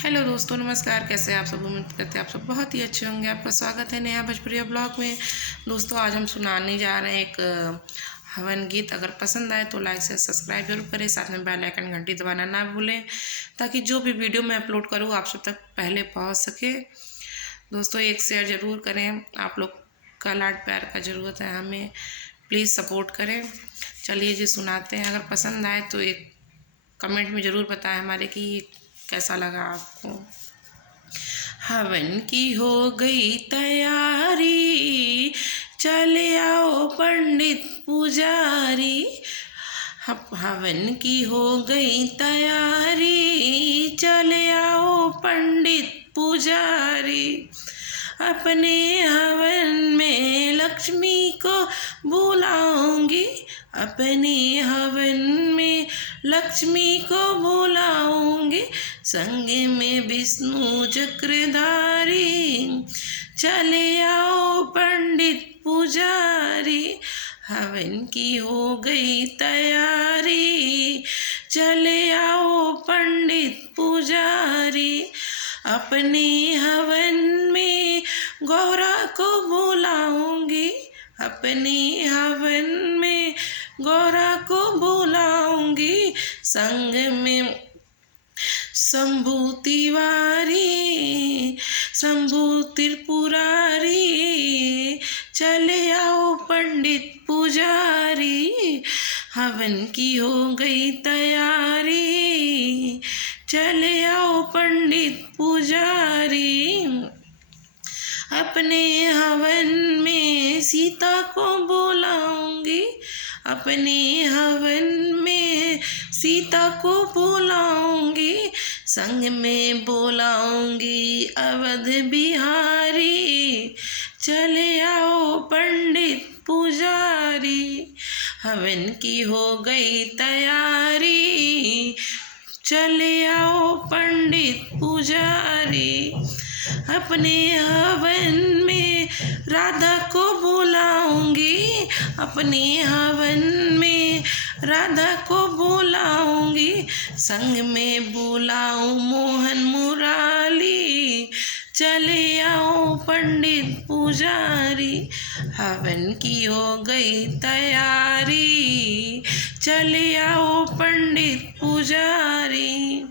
Hello दोस्तों, नमस्कार। कैसे हैं आप सब? उम्मीद करते हैं आप सब बहुत ही अच्छे होंगे। आपका स्वागत है नया भोजपुरी ब्लॉग में। दोस्तों, आज हम सुनाने जा रहे हैं एक हवन गीत। अगर पसंद आए तो लाइक से सब्सक्राइब जरूर करें, साथ में बेल आइकन घंटी दबाना ना भूलें, ताकि जो भी वीडियो मैं अपलोड करूँ आप सब तक पहले पहुँच सके। दोस्तों, एक शेयर ज़रूर करें। आप लोग का लाड प्यार का ज़रूरत है हमें, प्लीज़ सपोर्ट करें। चलिए जी, सुनाते हैं। अगर पसंद आए तो एक कमेंट में ज़रूर बताएं हमारे कि कैसा लगा आपको। हवन की हो गई तैयारी, चले आओ पंडित पुजारी। हवन की हो गई तैयारी, चले आओ पंडित पुजारी। अपने हवन में लक्ष्मी को बुलाऊंगी, अपने हवन में लक्ष्मी को बुलाऊंगी। संग में विष्णु चक्रधारी, चले आओ पंडित पुजारी। हवन की हो गई तैयारी, चले आओ पंडित पुजारी। अपने हवन में गौरा को बुलाऊंगी, अपने हवन में गौरा को बुलाऊंगी। संग में शंभु तिवारी, शंभु त्रिपुरारी, चले आओ पंडित पुजारी। हवन की हो गई तैयारी, चले आओ पंडित पुजारी। अपने हवन में सीता को बुलाऊंगी, अपने हवन में सीता को बुलाऊंगी। संग में बुलाऊंगी अवध बिहारी, चले आओ पंडित पुजारी। हवन की हो गई तैयारी, चले आओ पंडित पुजारी। अपने हवन में राधा को बुलाऊंगी, अपने हवन में राधा को बुलाऊंगी। संग में बुलाऊं मोहन मुराली, चले आओ पंडित पुजारी। हवन की हो गई तैयारी, चले आओ पंडित पुजारी।